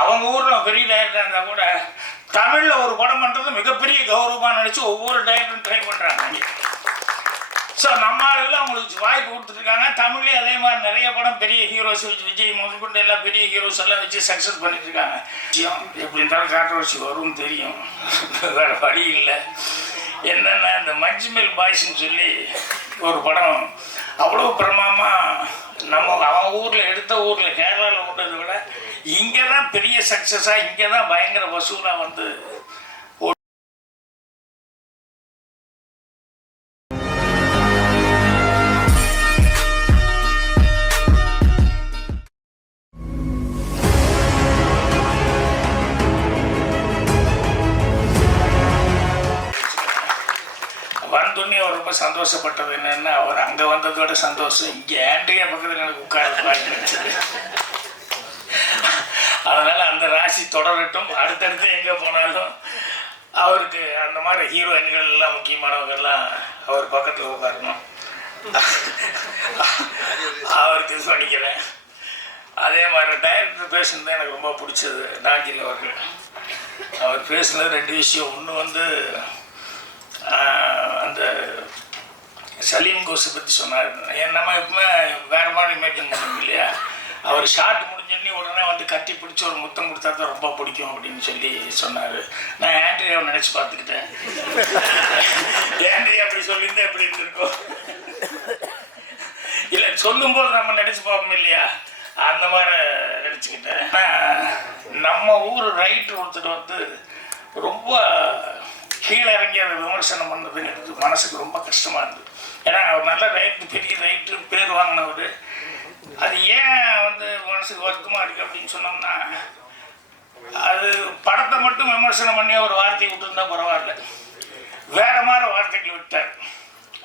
அவங்க ஊரில் பெரிய டைரக்டர் இருந்தால் கூட தமிழில் ஒரு படம் பண்ணுறது மிகப்பெரிய கௌரவமாக நினச்சி ஒவ்வொரு டைரக்டரும் ட்ரை பண்ணுறாங்க ஸோ நம்ம ஆளுகள் அவங்களுக்கு வாய்ப்பு கொடுத்துருக்காங்க தமிழ்லேயே அதே மாதிரி நிறைய படம் பெரிய ஹீரோஸ் வச்சு விஜய் முதற்கொண்டு எல்லாம் பெரிய ஹீரோஸ் எல்லாம் வச்சு சக்ஸஸ் பண்ணிட்டு இருக்காங்க விஷயம் எப்படி இருந்தாலும் கான்ட்ரவர்சி வரும்னு தெரியும். வேறு வழி இல்லை. என்னென்ன இந்த மஞ்சுமெல் பாய்ஸ்னு சொல்லி ஒரு படம் அவ்வளோ பிரமாமா நம்ம அவன் ஊரில் எடுத்த ஊரில் கேரளாவில் விட்டதை விட இங்கே தான் பெரிய சக்ஸஸாக இங்கே தான் பயங்கர வசூலாக வந்து ரொம்ப சந்தோஷப்பட்டது என்னன்னா அவர் அங்கே வந்ததோட சந்தோஷம். இங்கே ஆண்டியா பக்கத்தில் எனக்கு உட்கார அதனால் அந்த ராசி தொடரட்டும். அடுத்தடுத்து எங்கே போனாலும் அவருக்கு அந்த மாதிரி ஹீரோயின்கள் எல்லாம் முக்கியமானவங்கெல்லாம் அவர் பக்கத்தில் உட்காரணும். அவருக்கு இது பண்ணிக்கிறேன். அதே மாதிரி டைரக்டர் பேசுனது எனக்கு ரொம்ப பிடிச்சது நாஞ்சில் அவர்கள். அவர் பேசுனது ரெண்டு விஷயம். ஒன்று வந்து அந்த சலீம் கோஸை பற்றி சொன்னார். என் நம்ம எப்பவுமே வேறு மாதிரி இமேஜின் பண்ணணும் இல்லையா? அவர் ஷார்ட் முடிஞ்சோடனே உடனே வந்து கட்டி பிடிச்சி ஒரு முத்தம் கொடுத்தா தான் ரொம்ப பிடிக்கும் அப்படின்னு சொல்லி சொன்னார். நான் ஆண்ட்ரியாவை நினச்சி பார்த்துக்கிட்டேன். ஆண்ட்ரியா அப்படி சொல்லியிருந்தா எப்படி இருந்திருக்கும்? இல்லை சொல்லும்போது நம்ம நினச்சி பார்ப்போம் இல்லையா? அந்த மாதிரி நினச்சிக்கிட்டேன். நம்ம ஊர் ரைட்டு ஒருத்தர் வந்து ரொம்ப கீழே இறங்கி அதை விமர்சனம் பண்ணதுங்கிறது மனசுக்கு ரொம்ப கஷ்டமாக இருந்தது. ஏன்னா அவர் நல்ல ரைட்டு பெரிய ரைட்டு பேர் வாங்கினவர். அது ஏன் வந்து மனசுக்கு வருத்தமாக இருக்குது அப்படின்னு சொன்னோம்னா அது படத்தை மட்டும் விமர்சனம் பண்ணி ஒரு வார்த்தையை விட்டுருந்தா பரவாயில்ல. வேற மாதிரி வார்த்தைகள் விட்டார்.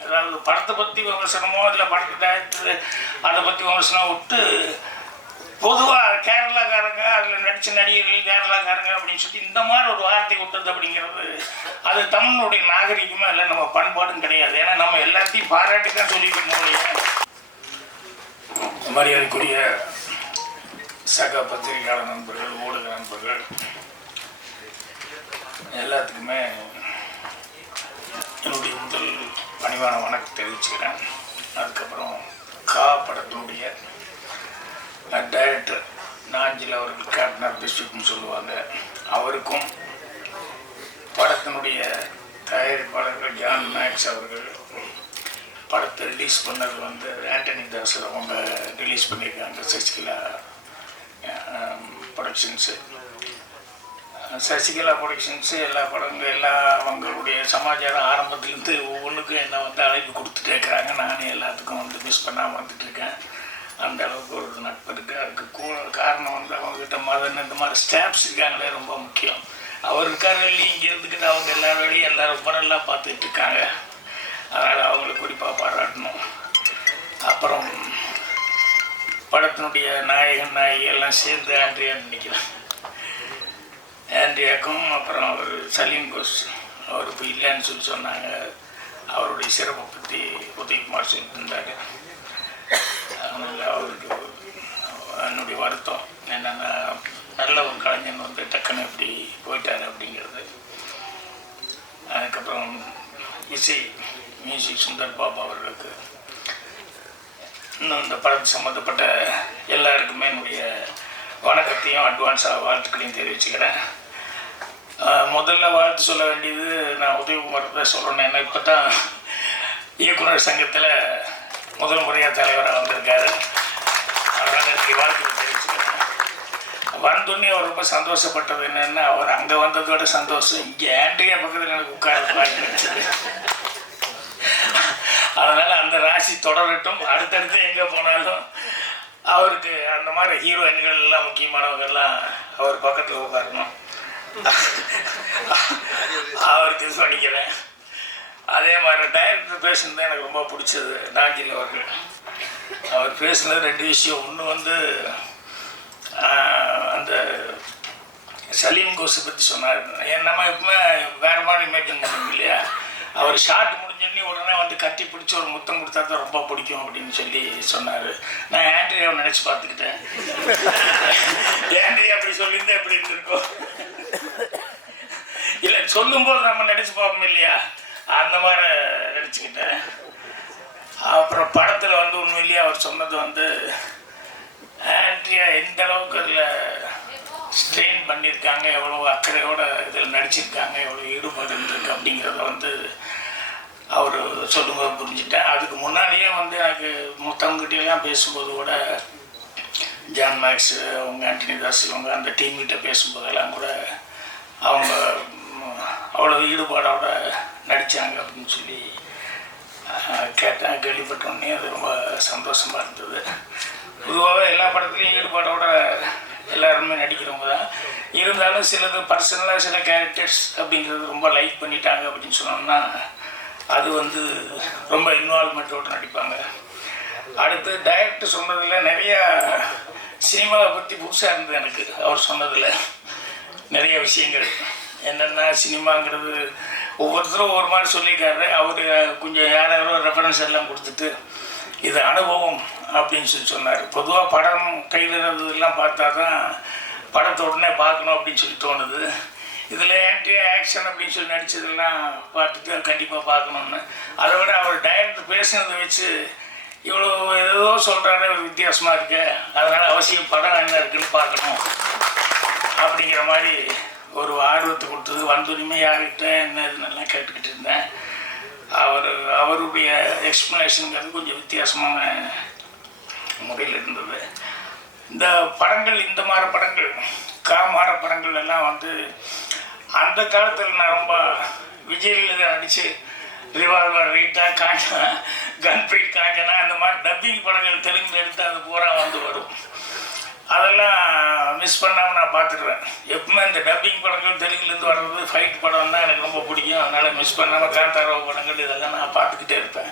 அதாவது படத்தை பற்றி விமர்சனமோ இல்லை படத்தை டேரக்டர் அதை பற்றி விமர்சனம் விட்டு பொதுவாக கேரளாக்காரங்க அதில் நடித்த நடிகர்கள் கேரளாக்காரங்க அப்படின்னு சொல்லி இந்த மாதிரி ஒரு வார்த்தை விட்டது அப்படிங்கிறது அது தமிழுடைய நாகரிகமாக இல்லை நம்ம பண்பாடும் கிடையாது. ஏன்னா நம்ம எல்லாத்தையும் பாராட்டி தான் சொல்லிக்கணும் இல்லையா மரியாதைக்குரிய சக பத்திரிகையாளர் நண்பர்கள் ஊடக நண்பர்கள் எல்லாத்துக்குமே என்னுடைய முதல் பணிவான வணக்கம் தெரிவிச்சுக்கிறேன். அதுக்கப்புறம் கா படத்தினுடைய டைரக்டர் நாஞ்சில் அவர்கள் கேப்டனர் ஆஃப் சொல்லுவாங்க. அவருக்கும் படத்தினுடைய தயாரிப்பாளர்கள் ஜான் மேக்ஸ் அவர்கள் படத்தை ரிலீஸ் பண்ணது வந்து ஆண்டனி தாஸ் அவங்க ரிலீஸ் பண்ணியிருக்காங்க. சசிகலா ப்ரொடக்ஷன்ஸு சசிகலா ப்ரொடக்ஷன்ஸு எல்லா படங்கள் எல்லா அவங்களுடைய சமாச்சாரம் ஆரம்பத்துலேருந்து ஒவ்வொன்றுக்கும் என்ன வந்து அழைப்பு கொடுத்துட்டே இருக்கிறாங்க. நானே எல்லாத்துக்கும் வந்து மிஸ் பண்ணாமல் வந்துட்டுருக்கேன் அந்த அளவுக்கு ஒரு நட்பு இருக்குது அதுக்கு கூ காரணம் வந்து அவங்ககிட்ட மதன் இந்த மாதிரி ஸ்டாஃப்ஸ் இருக்காங்களே ரொம்ப முக்கியம். அவர் இருக்கார் இங்கே இருந்துக்கிட்டு அவங்க எல்லா வேலையும் எல்லாரும் ரொம்ப நல்லா பார்த்துட்டு இருக்காங்க. அதனால் அவங்களுக்கு குறிப்பாக பாராட்டணும். அப்புறம் படத்தினுடைய நாயகன் நாயகி எல்லாம் சேர்ந்து ஆண்ட்ரியான்னு நினைக்கிறேன். ஆண்ட்ரியாக்கும் அப்புறம் அவர் சலீம் கோஸ் அவர் இப்போ இல்லைன்னு சொல்லி சொன்னாங்க. அவருடைய சிறப்பை பற்றி உதயகுமார் சொல்லிட்டு இருந்தார் அதனால் அவருக்கு என்னுடைய வருத்தம் என்னென்னா நல்ல ஒரு கலைஞன் வந்து டக்குன்னு இப்படி போயிட்டார் அப்படிங்கிறது. அதுக்கப்புறம் இசை மியூசிக் சுந்தர் பாபு அவர்களுக்கு. இன்னும் இந்த படத்து சம்மந்தப்பட்ட எல்லாருக்குமே என்னுடைய வணக்கத்தையும் அட்வான்ஸாக வாழ்த்துக்களையும் தெரிவிச்சுக்கிறேன். முதல்ல வாழ்த்து சொல்ல வேண்டியது நான் உதயகுமார் தான் சொல்லணும் ஏன்னா இப்போ தான் இயக்குனர் சங்கத்தில் முதல் முறையாக தலைவராக வந்திருக்காரு. அதனால் எனக்கு வாழ்த்து தெரிவிச்சுக்கிறேன். வந்தோடனே அவர் ரொம்ப சந்தோஷப்பட்டது என்னென்னா அவர் அங்கே வந்ததோட சந்தோஷம் இங்கே ஆண்ட்ரியா பக்கத்தில் எனக்கு உட்கார அதனால் அந்த ராசி தொடரட்டும். அடுத்தடுத்து எங்கே போனாலும் அவருக்கு அந்த மாதிரி ஹீரோயின்கள் எல்லாம் முக்கியமானவங்கெல்லாம் அவர் பக்கத்தில் உட்காரணும். அவருக்கு இது பண்ணிக்கிறேன். அதே மாதிரி டைரக்டர் பேசுனது எனக்கு ரொம்ப பிடிச்சது நாஞ்சில் அவர்கள். அவர் பேசுனது ரெண்டு விஷயம். ஒன்று வந்து அந்த சலீம் கோஸை பற்றி சொன்னார். ஏன் நம்ம எப்பவுமே வேறு மாதிரி இமேஜின் பண்ணணும் இல்லையா? அவர் ஷார்ட் முடிஞ்சோடனே உடனே வந்து கட்டி பிடிச்சி ஒரு முத்தம் கொடுத்தா தான் ரொம்ப பிடிக்கும் அப்படின்னு சொல்லி சொன்னார். நான் ஆண்ட்ரியாவை நினச்சி பார்த்துக்கிட்டேன். ஆண்ட்ரியா அப்படி சொல்லியிருந்தா எப்படி இருந்திருக்கும்? இல்லை சொல்லும்போது நம்ம நினச்சி பார்ப்போம் இல்லையா? அந்த மாதிரி நினச்சிக்கிட்டேன். அப்புறம் படத்தில் வந்து உண்மையிலேயே அவர் சொன்னது வந்து ஆண்ட்ரியா எந்த அளவுக்கு அதில் ஸ்ட்ரெயின் பண்ணியிருக்காங்க எவ்வளோ அக்கறையோட இதில் நடிச்சிருக்காங்க எவ்வளோ ஈடுபாடு இருந்திருக்கு அப்படிங்கிறத வந்து அவர் சொல்லும்போது புரிஞ்சுட்டேன் அதுக்கு முன்னாடியே வந்து எனக்கு மற்றவங்ககிட்டலாம் பேசும்போது கூட ஜான் மேக்ஸ் அவங்க ஆண்டனி தாஸ் இவங்க அந்த டீம்கிட்ட பேசும்போதெல்லாம் கூட அவங்க அவ்வளோ ஈடுபாடோட நடித்தாங்க அப்படின்னு சொல்லி கேட்டேன் கேள்விப்பட்டோடனே அது ரொம்ப சந்தோஷமாக இருந்தது. பொதுவாகவே எல்லா படத்துலையும் ஈடுபாடோட எல்லாருமே நடிக்கிறவங்க தான். இருந்தாலும் சிலது பர்சனலாக சில கேரக்டர்ஸ் அப்படிங்கிறது ரொம்ப லைக் பண்ணிட்டாங்க அப்படின்னு சொன்னோம்னா அது வந்து ரொம்ப இன்வால்மெண்ட்டோடு நடிப்பாங்க. அடுத்து டைரக்டர் சொன்னதில் நிறையா சினிமாவை பற்றி புதுசாக இருந்தது எனக்கு. அவர் சொன்னதில் நிறைய விஷயங்கள். என்னென்னா சினிமாங்கிறது ஒவ்வொருத்தரும் ஒவ்வொரு மாதிரி சொல்லியிருக்காரு. அவர் கொஞ்சம் யார் யாரோ ரெஃபரன்ஸ் எல்லாம் கொடுத்துட்டு இது அனுபவம் அப்படின்னு சொல்லி சொன்னார். பொதுவாக படம் கையில் இருந்ததெல்லாம் பார்த்தா தான் படத்தை உடனே பார்க்கணும் அப்படின்னு சொல்லி தோணுது. இதில் ஆன்டி ஆக்ஷன் அப்படின்னு சொல்லி நடித்ததெல்லாம் பார்த்துட்டு கண்டிப்பாக பார்க்கணுன்னு அதை விட அவர் டைரக்டர் பேசுனதை வச்சு இவ்வளோ ஏதோ சொல்கிறாரு ஒரு வித்தியாசமாக இருக்கு. அதனால் அவசியம் படம் என்ன இருக்குன்னு பார்க்கணும். அப்படிங்கிற மாதிரி ஒரு ஆர்வத்தை கொடுத்தது. வந்துரிமை யார்கிட்ட என்ன இதுன்னெல்லாம் கேட்டுக்கிட்டு இருந்தேன். அவர் அவருடைய எக்ஸ்ப்ளனேஷனுங்கிறது கொஞ்சம் வித்தியாசமான முறையில் இருந்தது. இந்த படங்கள் இந்த மாதிரி படங்கள் காமார படங்கள் எல்லாம் வந்து அந்த காலத்தில் நான் ரொம்ப விஜயில் நடித்து ரிவால்வர் ரீட்டா காஞ்சனா கன்பிரீட் காஞ்சனா அந்த மாதிரி டப்பிங் படங்கள் தெலுங்கில் எடுத்து அது பூரா வந்து வரும். அதெல்லாம் மிஸ் பண்ணாமல் நான் பார்த்துருவேன் எப்பவுமே இந்த டப்பிங் படங்கள் தெலுங்குலேருந்து வர்றது ஃபைட் படம் தான் எனக்கு ரொம்ப பிடிக்கும். அதனால் மிஸ் பண்ணாமல் காந்தாராவ் படங்கள் இதெல்லாம் நான் பார்த்துக்கிட்டே இருப்பேன்.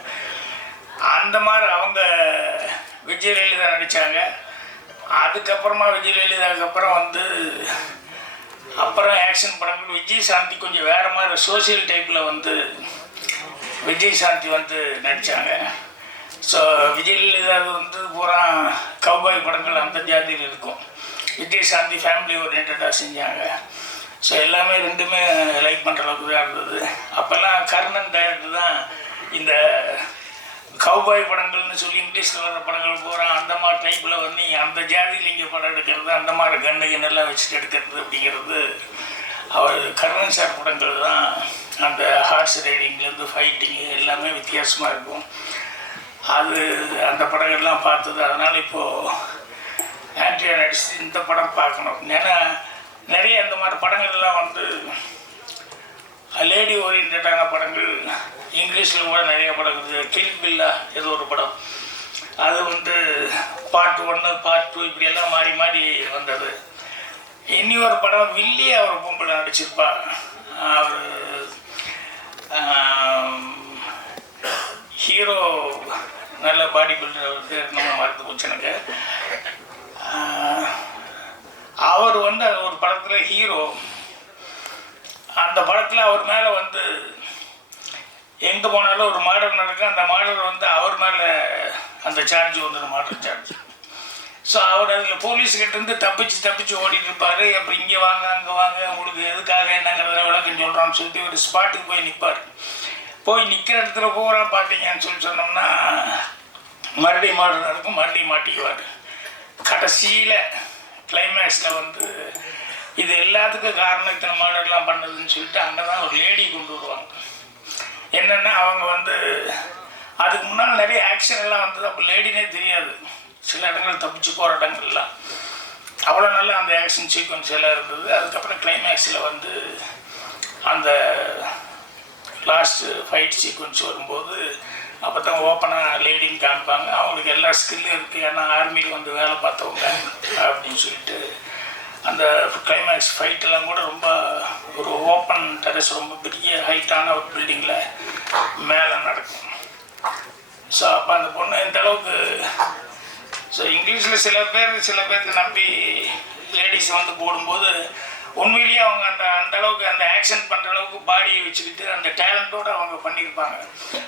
அந்த மாதிரி அவங்க விஜய் லலிதா நடித்தாங்க அதுக்கப்புறமா விஜய் லலிதாவுக்கு அப்புறம் வந்து அப்புறம் ஆக்ஷன் படங்கள். விஜய் சாந்தி கொஞ்சம் வேறு மாதிரி சோஷியல் டைப்பில் வந்து விஜய் சாந்தி வந்து நடித்தாங்க ஸோ விஜய் லலிதா வந்து பூரா கௌபாய் படங்கள் அந்த ஜாதியில் இருக்கும். விஜய் சாந்தி ஃபேமிலி ஓரியன்டாக செஞ்சாங்க. ஸோ எல்லாமே ரெண்டுமே லைக் பண்ணுற அளவுக்கு தான் இருந்தது. அப்போல்லாம் கர்ணன் டைரக்டர் தான் இந்த கவ்பாய் படங்கள்னு சொல்லி இங்கிலீஷில் வர படங்கள் பூரா அந்த மாதிரி டைப்பில் வந்து அந்த ஜாதியில் இங்கே படம் எடுக்கிறது அந்த மாதிரி கண்ணு கிண்ணெல்லாம் வச்சுட்டு எடுக்கிறது அப்படிங்கிறது அவர் கர்ணன் சார் படங்கள் தான். அந்த ஹார்ஸ் ரைடிங்லேருந்து ஃபைட்டிங்கு எல்லாமே வித்தியாசமாக இருக்கும். அது அந்த படங்கள்லாம் பார்த்தது. அதனால் இப்போது ஆண்ட்ரியா நடிச்சு இந்த படம் பார்க்கணும். ஏன்னா நிறைய இந்த மாதிரி படங்கள்லாம் வந்து லேடி ஓரியன்டான படங்கள் இங்கிலீஷில் கூட நிறைய படம் இருக்குது. கில் பில்லா ஏதோ ஒரு படம். அது வந்து பார்ட் ஒன்று பார்ட் டூ இப்படியெல்லாம் மாறி மாறி வந்தது. இனி ஒரு படம் வில்லியே அவர் பொம்பளை நடிச்சிருப்பார். அவர் ஹீரோ நல்ல பாடி பில்டர் அவருக்கு நம்ம மறந்து போச்சு எனக்கு. அவர் வந்து அது ஒரு படத்தில் ஹீரோ அந்த படத்தில் அவர் மேலே வந்து எங்கே போனாலும் ஒரு மாடல் நடக்கும் அந்த மாடல் வந்து அவர் மேலே அந்த சார்ஜ் வந்துடும் மாடல் சார்ஜ் ஸோ அவர் அதில் போலீஸ்கிட்ட இருந்து தப்பிச்சு தப்பிச்சு ஓடிட்டு இருப்பார். அப்புறம் இங்கே வாங்க அங்கே வாங்க உங்களுக்கு எதுக்காக என்னங்கிறத விளக்கம் சொல்கிறான்னு சொல்லிட்டு ஒரு ஸ்பாட்டுக்கு போய் நிற்பார் போய் நிற்கிற இடத்துல பூரா பார்த்தீங்கன்னு சொல்லி சொன்னோம்னா மறுபடியும் மாடல் நடக்கும் மறுபடியும் மாட்டிக்குவார். கடைசியில் கிளைமேக்ஸில் வந்து இது எல்லாத்துக்கும் காரணம் இத்தனை மாடல்லாம் பண்ணதுன்னு சொல்லிட்டு அங்கே தான் ஒரு லேடி கொண்டு வருவாங்க. என்னென்னா அவங்க வந்து அதுக்கு முன்னால் நிறைய ஆக்ஷன் எல்லாம் வந்தது அப்போ லேடினே தெரியாது. சில இடங்கள் தப்பிச்சு போகிற இடங்கள்லாம். அவ்வளோ நல்லா அந்த ஆக்ஷன் சீக்வன்ஸ் எல்லாம் இருந்தது. அதுக்கப்புறம் கிளைமேக்ஸில் வந்து அந்த லாஸ்ட் ஃபைட் சீக்வன்ஸ் வரும்போது அப்போ தான் ஓப்பனாக லேடின்னு காமிப்பாங்க. அவங்களுக்கு எல்லா ஸ்கில்லும் இருக்குது ஏன்னா ஆர்மியில் வந்து வேலை பார்த்தவங்க அப்படின்னு சொல்லிட்டு அந்த கிளைமேக்ஸ் ஃபைட்டெல்லாம் கூட ரொம்ப ஒரு ஓப்பன் டெரஸ் ரொம்ப பெரிய ஹைட்டான ஒரு பில்டிங்கில் மேலே நடக்கும். ஸோ அப்போ அந்த பொண்ணு எந்த அளவுக்கு ஸோ இங்கிலீஷில் சில பேர் சில பேருக்கு நம்பி லேடிஸ் வந்து போடும்போது உண்மையிலேயே அவங்க அந்த அந்த அளவுக்கு அந்த ஆக்ஷன் பண்ணுற அளவுக்கு பாடியை வச்சுக்கிட்டு அந்த டேலண்ட்டோட அவங்க பண்ணியிருப்பாங்க.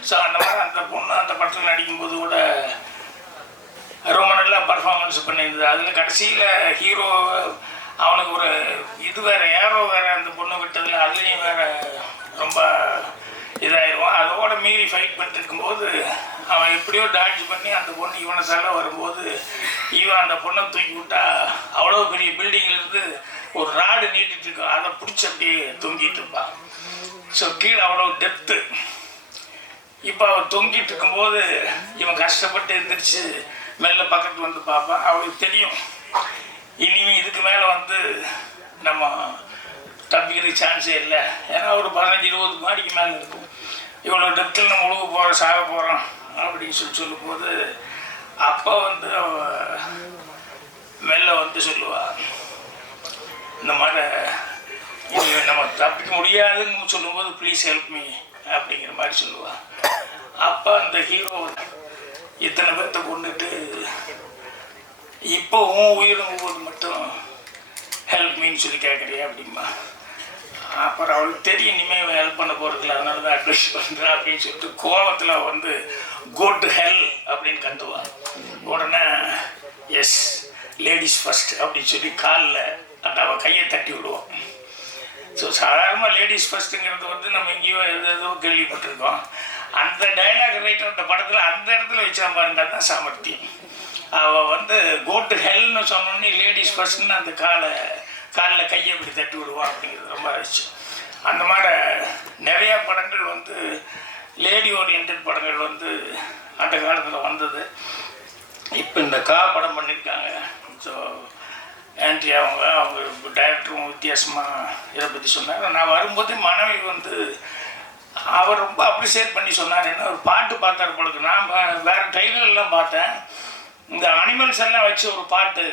ஸோ அந்த மாதிரி அந்த பொண்ணு அந்த படத்தில் நடிக்கும்போது கூட ரொம்ப நல்லா பர்ஃபார்மன்ஸ் பண்ணியிருந்தது. அதில் கடைசியில் ஹீரோ அவனுக்கு ஒரு இது வேறு ஏரோ வேறு அந்த பொண்ணு விட்டதில் அதுலேயும் வேற ரொம்ப இதாயிடுவான் அதோட மீறி ஃபைட் பண்ணிட்டு இருக்கும்போது அவன் எப்படியோ டாட்ஜ் பண்ணி அந்த பொண்ணு இவனை தள்ள வரும்போது இவன் அந்த பொண்ணை தூக்கி விட்டா அவ்வளோ பெரிய பில்டிங்கிலிருந்து ஒரு ராடு நீட்டிட்டு இருக்கும் அதை பிடிச்சி அப்படியே தொங்கிட்டு இருப்பான் ஸோ கீழே அவ்வளோ டெப்த்து இப்போ அவன் தொங்கிட்டு இருக்கும்போது இவன் கஷ்டப்பட்டு எழுந்திரிச்சு மெல்ல பக்கத்துல வந்து பார்ப்பான் அவளுக்கு தெரியும். இனிமே இதுக்கு மேலே வந்து நம்ம தப்பிக்கிறதுக்கு சான்ஸே இல்லை. ஏன்னா ஒரு பதினஞ்சு இருபது மாடிக்கு மேலே இருக்கும். இவ்வளோ டெப்த்தில் நம்ம உழுக போகிறோம் சாக போகிறோம் அப்படின்னு சொல்லி சொல்லும்போது அப்போ வந்து அவ மெல்ல வந்து சொல்லுவாள் இந்த மாதிரி நம்ம தப்பிக்க முடியாதுன்னு சொல்லும்போது ப்ளீஸ் ஹெல்ப் மீ அப்படிங்கிற மாதிரி சொல்லுவாள் அப்போ அந்த ஹீரோ இத்தனை பேர்த்த கொண்டுட்டு இப்போ உன் உயிரும் போது மட்டும் ஹெல்ப் மீன்னு சொல்லி கேட்குறியா அப்படிமா அப்புறம் அவளுக்கு தெரியும் இனிமேல் ஹெல்ப் பண்ண போகிறதுல அதனால தான் அட்வைஸ் பண்ணுறேன் அப்படின்னு சொல்லிட்டு கோபத்தில் வந்து கோ டு ஹெல் அப்படின்னு கத்துவான் உடனே எஸ் லேடிஸ் ஃபர்ஸ்ட் அப்படின்னு சொல்லி காலில் அந்த அவள் கையை தட்டி விடுவோம். ஸோ சாதாரணமாக லேடிஸ் ஃபர்ஸ்ட்டுங்கிறது வந்து நம்ம எங்கேயோ எது எதோ கேள்விப்பட்டிருக்கோம். அந்த டைலாக் ரைட்டர் அந்த படத்தில் அந்த இடத்துல வச்சா பாருங்க தான் சாமர்த்தியம். அவள் வந்து கோட்டு ஹெல்னு சொன்னோன்னே லேடிஸ் ஃபர்ஸ்ட்னு அந்த காலை காலில் கையை இப்படி தட்டி விடுவான் அப்படிங்கிறது ரொம்ப ரசிச்சோம் அந்த மாதிரி நிறையா படங்கள் வந்து லேடி ஓரியன்ட் படங்கள் வந்து அந்த காலத்தில் வந்தது. இப்போ இந்த கா படம் பண்ணியிருக்காங்க ஆண்டி அவங்க அவங்க டைரக்டரும் வித்தியாசமாக இதை பற்றி சொன்னார் நான் வரும்போது மனைவி வந்து அவர் ரொம்ப அப்ரிசியேட் பண்ணி சொன்னார். என்ன ஒரு பாட்டு பார்த்தார் பொழுது நான் வேறு டைலர்லாம் பார்த்தேன். இந்த அனிமல்ஸ் எல்லாம் வச்சு ஒரு பாட்டு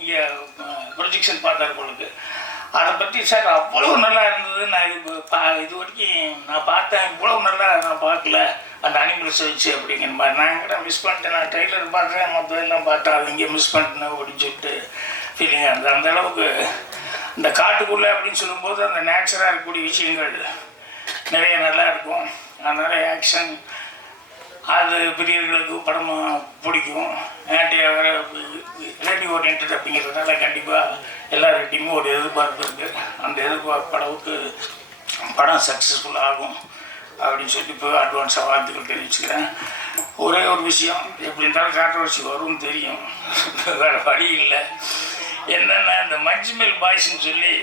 இங்கே ப்ரொஜெக்ஷன் பார்த்தார் பொழுது அதை பற்றி சார் அவ்வளோ நல்லா இருந்தது. நான் இது பா இது வரைக்கும் நான் பார்த்தேன். இவ்வளோ நல்லா நான் பார்க்கல. அந்த அனிமல்ஸ் வச்சு அப்படிங்கிற மாதிரி. நான் கூட மிஸ் பண்ணிட்டேன். நான் ட்ரெய்லர் பார்த்தேன் மொத்தம் எல்லாம் பார்த்தேன் அது இங்கே மிஸ் பண்ணிட்டேன் அப்படின்னு சொல்லிட்டு இல்லைங்க அந்த அந்த அளவுக்கு இந்த காட்டுக்குள்ளே அப்படின்னு சொல்லும்போது அந்த நேச்சராக இருக்கக்கூடிய விஷயங்கள் நிறைய நல்லா இருக்கும். அதனால் ஆக்ஷன் அது பெரியவர்களுக்கு படமாக பிடிக்கும். ஆன்டியா வேற ரெடி ஓரியன்ட் அப்படிங்கிறதுனால கண்டிப்பாக எல்லார்கிட்டையுமே ஒரு எதிர்பார்ப்பு இருக்குது அந்த எதிர்பார்ப்பு அளவுக்கு படம் சக்ஸஸ்ஃபுல் ஆகும் அப்படின்னு சொல்லி இப்போ அட்வான்ஸாக வாழ்த்துக்கள் தெரிவிச்சுக்கிறேன். ஒரே ஒரு விஷயம் எப்படி இருந்தாலும் கான்ட்ரவர்சி வரும்னு தெரியும். வேறு வழி இல்லை. என்னென்னா இந்த மஜ்மில் பாய்ஸ்ன்னு சொல்லி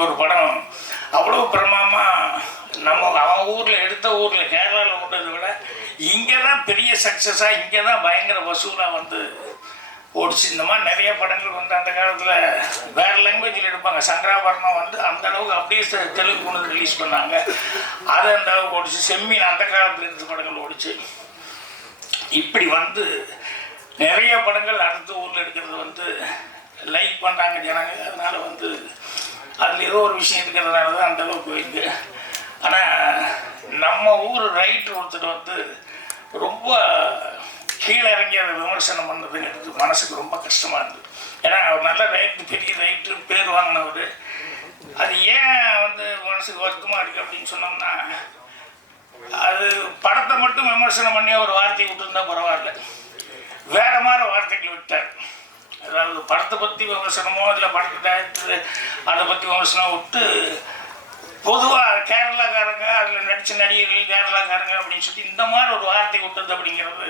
ஒரு படம். அவ்வளோ பிரமாமாக நம்ம அவன் ஊரில் எடுத்த ஊரில் கேரளாவில் ஓடுறதை விட இங்கே தான் பெரிய சக்ஸஸாக இங்கே தான் பயங்கர வசூலாக வந்து ஓடிச்சு. இந்த மாதிரி நிறைய படங்கள் வந்து அந்த காலத்தில் வேறு லாங்குவேஜில் எடுப்பாங்க. சங்கராபரணம் வந்து அந்த அளவுக்கு அப்படியே தெலுங்கு கொண்டு ரிலீஸ் பண்ணாங்க. அது அந்த அளவுக்கு ஓடிச்சு. செம்மீன் அந்த காலத்தில் இருந்த படங்கள் ஓடிச்சு. இப்படி வந்து நிறைய படங்கள் அடுத்த ஊரில் எடுக்கிறது வந்து லைக் பண்ணுறாங்க ஜனங்க. அதனால் வந்து அதில் ஏதோ ஒரு விஷயம் இருக்கிறதுனால தான் அந்தளவுக்கு போயிருக்கு. ஆனால் நம்ம ஊர் ரைட்டர் ஒருத்தர் வந்து ரொம்ப கீழே இறங்கி அதை விமர்சனம் பண்ணதுங்கிறது மனசுக்கு ரொம்ப கஷ்டமாக இருந்தது. ஏன்னா அவர் நல்ல ரைட்டு பெரிய ரைட்டு பேர் வாங்கினவர். அது ஏன் வந்து மனசுக்கு வருத்தமாக இருக்குது அப்படின்னு சொன்னோம்னா அது படத்தை மட்டும் விமர்சனம் பண்ணி ஒரு வார்த்தையை விட்டுருந்தா பரவாயில்ல. வேற மாதிரி வார்த்தைகள் விட்டார். அதாவது படத்தை பற்றி விமர்சனமோ இல்லை படத்தை டேரக்டர் அதை பற்றி விமர்சனம் விட்டு பொதுவாக கேரளாக்காரங்க அதில் நடித்த நடிகர்கள் கேரளாக்காரங்க அப்படின்னு சொல்லி இந்த மாதிரி ஒரு வார்த்தை விட்டது அப்படிங்கிறது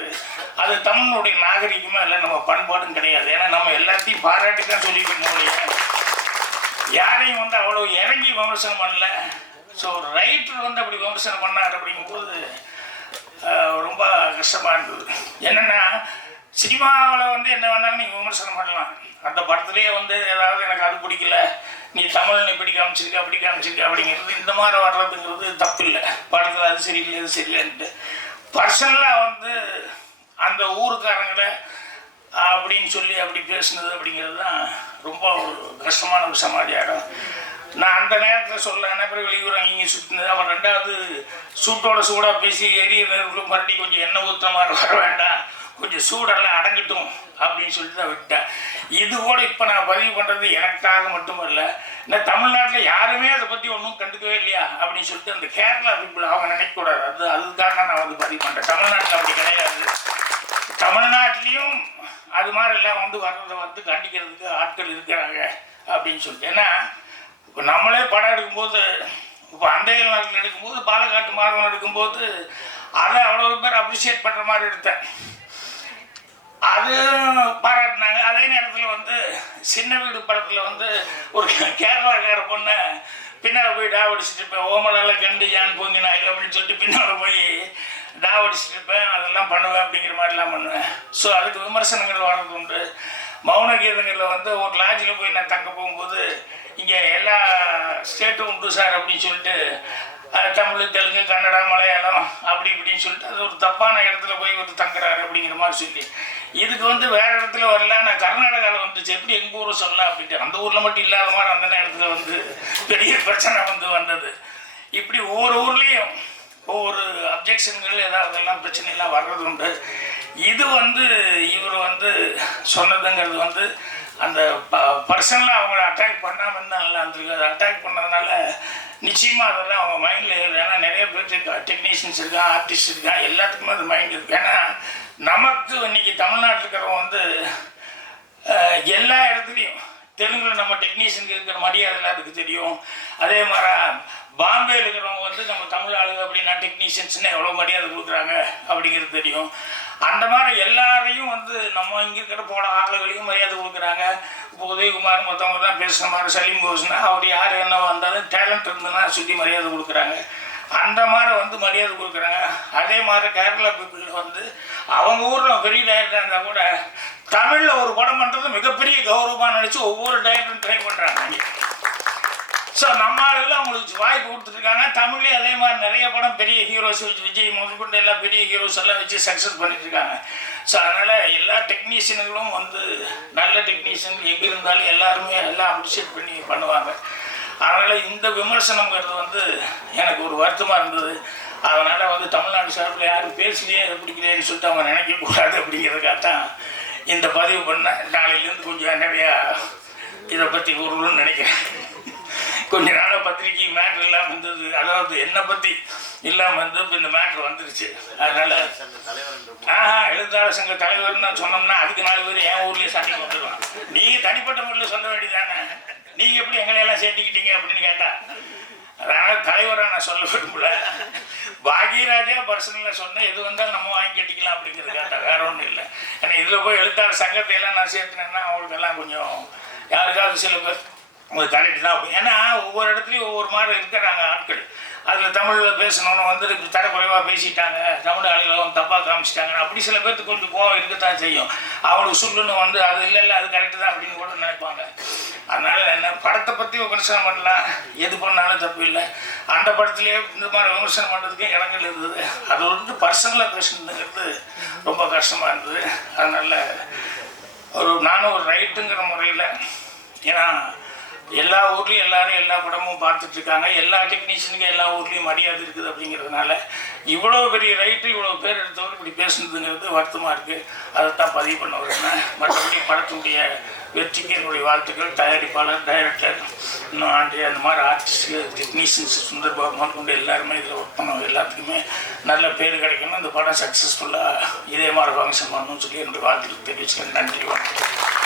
அது தமிழுடைய நாகரிகமாக இல்லை நம்ம பண்பாடும் கிடையாது. ஏன்னா நம்ம எல்லாத்தையும் பாராட்டி தான் சொல்லிக்கணும் இல்லையா யாரையும் வந்து அவ்வளோ இறங்கி விமர்சனம் பண்ணல. ஸோ ஒரு ரைட்டர் வந்து அப்படி விமர்சனம் பண்ணார் அப்படிங்கும்போது ரொம்ப கஷ்டமாக இருந்தது. என்னென்னா சினிமாவில் வந்து என்ன வேணாலும் நீங்கள் விமர்சனம் பண்ணலாம். அந்த படத்துலேயே வந்து ஏதாவது எனக்கு அது பிடிக்கல நீ தமிழ் நீ இப்படி காமிச்சிருக்க அப்படி காமிச்சிருக்க அப்படிங்கிறது இந்த மாதிரி வர்றதுங்கிறது தப்பு இல்லை படத்தில் அது சரியில்லை அது சரியில்லைன்ட்டு. பர்சனலாக வந்து அந்த ஊருக்காரங்களை அப்படின்னு சொல்லி அப்படி பேசுனது அப்படிங்கிறது தான் ரொம்ப ஒரு கஷ்டமான ஒரு சமாச்சாரம் நான் அந்த நேரத்தில் சொல்ல அனைவரும் வெளியூர் அங்கேயும் சுற்றினது அப்புறம் ரெண்டாவது சூட்டோட சூடாக பேசி எரிய நேரத்தில் மறுபடி கொஞ்சம் எண்ணெய் ஊற்றுற மாதிரி வர வேண்டாம். கொஞ்சம் சூடெல்லாம் அடங்கட்டும் அப்படின்னு சொல்லிட்டு தான் விட்டேன். இது கூட இப்போ நான் பதிவு பண்ணுறது எனக்காக மட்டுமல்ல இந்த தமிழ்நாட்டில் யாருமே அதை பற்றி ஒன்றும் கண்டுக்கவே இல்லையா அப்படின்னு சொல்லிட்டு அந்த கேரளா பீப்புள் அவங்க நினைக்கக்கூடாது அது அதுக்காக நான் வந்து பதிவு பண்ணுறேன் தமிழ்நாட்டில் அப்படி கிடையாது. தமிழ்நாட்டிலையும் அது மாதிரி எல்லாம் வந்து வர்றதை வந்து கண்டிக்கிறதுக்கு ஆட்கள் இருக்கிறாங்க அப்படின்னு சொல்லிட்டு. ஏன்னா இப்போ நம்மளே படம் எடுக்கும்போது இப்போ அண்டையல் நாட்டில் எடுக்கும்போது பாலக்காட்டு மாதவன் எடுக்கும்போது அதை அவ்வளோ பேர் அப்ரிஷியேட் பண்ணுற மாதிரி எடுத்தேன். அது பாராட்டினாங்க. அதே நேரத்தில் வந்து சின்ன வீடு படத்தில் வந்து ஒரு கேரளாக்கார பொண்ணை பின்னால் போய் டாவடிச்சுட்டு இருப்பேன். ஓமலால கண்டு யான் பொங்கி நாயில் அப்படின்னு சொல்லிட்டு பின்னால் போய் டாவடிச்சுட்டு இருப்பேன். அதெல்லாம் பண்ணுவேன் அப்படிங்கிற மாதிரிலாம் பண்ணுவேன். ஸோ அதுக்கு விமர்சனங்கள் வர்றது உண்டு. மௌன கீதங்களில் வந்து ஒரு லாட்ஜில் போய் நான் தங்க போகும்போது இங்கே எல்லா ஸ்டேட்டும் உண்டு சார் அப்படின்னு சொல்லிட்டு தமிழ் தெலுங்கு கன்னடா மலையாளம் அப்படி இப்படின்னு சொல்லிட்டு அது ஒரு தப்பான இடத்துல போய் ஒரு தங்குறாரு அப்படிங்கிற மாதிரி சொல்லி. இதுக்கு வந்து வேற இடத்துல வரல. நான் கர்நாடகாவில் வந்துச்சு. எப்படி எங்கள் ஊரை சொல்லலாம் அப்படின்ட்டு. அந்த ஊரில் மட்டும் இல்லாத மாதிரி அந்த நேரத்தில் வந்து பெரிய பிரச்சனை வந்து வந்தது. இப்படி ஒவ்வொரு ஊர்லேயும் ஒவ்வொரு அப்ஜெக்ஷன்கள் ஏதாவது எல்லாம் பிரச்சனைலாம் வர்றது உண்டு. இது வந்து இவர் வந்து சொன்னதுங்கிறது வந்து அந்த ப பர்சனலாக அவங்கள அட்டாக் பண்ணாமல் இருந்தால் நல்லா இருந்திருக்கு அதை அட்டாக் பண்ணதுனால நிச்சயமாக அதெல்லாம் அவங்க மைண்டில் இருக்குது ஏன்னா நிறைய பேர் டெக்னீஷியன்ஸ் இருக்கா ஆர்டிஸ்ட் இருக்கா எல்லாத்துக்குமே அது மைண்ட் இருக்குது ஏன்னா நமக்கு இன்னைக்கு தமிழ்நாட்டில் இருக்கிறவங்க வந்து எல்லா இடத்துலையும் தெலுங்குல நம்ம டெக்னீஷியனுக்கு இருக்கிற மரியாதை அதுக்கு தெரியும். அதே மாதிரி பாம்பேயில் இருக்கிறவங்க வந்து நம்ம தமிழ் ஆளுங்க அப்படின்னா டெக்னீஷியன்ஸ்னு எவ்வளோ மரியாதை கொடுக்குறாங்க அப்படிங்கிறது தெரியும். அந்த மாதிரி எல்லாரையும் வந்து நம்ம இங்கே இருக்கிற போட ஆளுகளையும் மரியாதை கொடுக்குறாங்க. இப்போ உதயகுமார் மற்றவங்க தான் பேசுகிற மாதிரி சலீம் கோஸ்னா அவர் யார் என்ன வந்தாலும் டேலண்ட் இருந்ததுன்னா சுற்றி மரியாதை கொடுக்குறாங்க. அந்த மாதிரி வந்து மரியாதை கொடுக்குறாங்க. அதே மாதிரி கேரளா பீப்புள் வந்து அவங்க ஊரில் பெரிய டைரக்டர் இருந்தால் கூட தமிழில் ஒரு படம் பண்ணுறது மிகப்பெரிய கௌரவமாக நினச்சி ஒவ்வொரு டைரக்டரும் ட்ரை பண்ணுறாங்க ஸோ நம்ம ஆளுகள் அவங்களுக்கு வாய்ப்பு கொடுத்துருக்காங்க தமிழ்லேயே அதே மாதிரி நிறைய படம் பெரிய ஹீரோஸ் வச்சு விஜய் முதற்கொண்டு எல்லா பெரிய ஹீரோஸ் எல்லாம் வச்சு சக்ஸஸ் பண்ணிட்டு இருக்காங்க ஸோ அதனால் எல்லா டெக்னீஷியனுங்களும் வந்து நல்ல டெக்னீஷியன் எங்கே இருந்தாலும் எல்லாருமே எல்லாம் அப்ரிஷியேட் பண்ணி பண்ணுவாங்க. அதனால் இந்த விமர்சனங்கிறது வந்து எனக்கு ஒரு வருத்தமாக இருந்தது. அதனால் வந்து தமிழ்நாடு சார்பில் யாரும் பேசலையே பிடிக்கலையேன்னு சொல்லிட்டு அவங்க நினைக்கக்கூடாது அப்படிங்கிறதுக்காக தான் இந்த பதிவு பண்ணேன். நாளையிலேருந்து கொஞ்சம் நிறையா இதை பற்றி கூறணும்னு நினைக்கிறேன். கொஞ்ச நாளாக பத்திரிக்கை மேட்ரு எல்லாம் வந்தது. அதாவது என்னை பற்றி இல்லாமல் வந்து இப்போ இந்த மேட்ரு வந்துருச்சு. அதனால் ஆஹா எழுத்தாளர் சங்க தலைவர்னு நான் சொன்னோம்னா அதுக்கு நாலு பேர் என் ஊர்லேயே சண்டைக்கு வந்துடுவான் நீங்கள் தனிப்பட்ட முறையில் சொல்ல வேண்டியதானே நீங்கள் எப்படி எங்களை எல்லாம் சேர்த்துக்கிட்டீங்க அப்படின்னு கேட்டா அதனால் தலைவராக நான் சொல்ல விரும்பல பாகியராஜா பர்சனலாக சொன்னேன் எது வந்தாலும் நம்ம வாங்கி கட்டிக்கலாம் அப்படிங்கிறது கேட்டா வேற ஒன்றும் இல்லை. ஏன்னா இதில் போய் எழுத்தாளர் சங்கத்தை எல்லாம் நான் சேர்த்துனேன்னா அவங்களுக்கெல்லாம் கொஞ்சம் யாருக்காவது சில பேர் உங்களுக்கு கரெக்ட் தான் அப்படி ஏன்னா ஒவ்வொரு இடத்துலையும் ஒவ்வொரு மாதிரி இருக்கிறாங்க ஆட்கள். அதில் தமிழில் பேசணும்னு வந்து தடை தரக்குறைவாக பேசிட்டாங்க தமிழ் ஆளுகளை தப்பாக காமிச்சிட்டாங்க. அப்படி சில பேர்த்துக்கு கொஞ்சம் கோவம் இருக்கத்தான் செய்யும். அவங்களுக்கு சொல்லுன்னு வந்து அது இல்லை இல்லை அது கரெக்டு தான் அப்படின்னு கூட நினைப்பாங்க. அதனால் என்ன படத்தை பற்றி விமர்சனம் பண்ணலாம். எது பண்ணாலும் தப்பு இல்லை. அந்த படத்துலேயே இந்த மாதிரி விமர்சனம் பண்ணுறதுக்கு இடங்கள் இருந்தது. அது வந்து பர்சனலாக பேசணுங்கிறது ரொம்ப கஷ்டமாக இருந்தது. அதனால் ஒரு நானும் ஒரு ரைட்டுங்கிற முறையில் ஏன்னா எல்லா ஊர்லேயும் எல்லாரும் எல்லா படமும் பார்த்துட்டு இருக்காங்க. எல்லா டெக்னீஷியனுக்கும் எல்லா ஊர்லேயும் மரியாதை இருக்குது அப்படிங்கிறதுனால இவ்வளோ பெரிய ரைட்டு இவ்வளோ பேர் எடுத்தவர் இப்படி பேசுனதுங்கிறது வருத்தமாக இருக்குது அதைத்தான் பதிவு பண்ண வருகிறேன். மற்றபடி படத்தினுடைய வெற்றிக்கு என்னுடைய வாழ்த்துக்கள். தயாரிப்பாளர் டைரக்டர் இன்னும் ஆண்டு அந்த மாதிரி ஆர்டிஸ்ட்டு டெக்னீஷியன்ஸ் சுந்தர்பாபு முதற்கொண்டு எல்லாருமே இதில் ஒர்க் பண்ணவங்க எல்லாத்துக்குமே நல்ல பேர் கிடைக்கணும். இந்த படம் சக்ஸஸ்ஃபுல்லாக இதே மாதிரி ஃபங்க்ஷன் பண்ணணும்னு சொல்லி என்னுடைய வாழ்த்துக்கள் தெரிவிச்சுக்கிறேன். நன்றி வணக்கம்.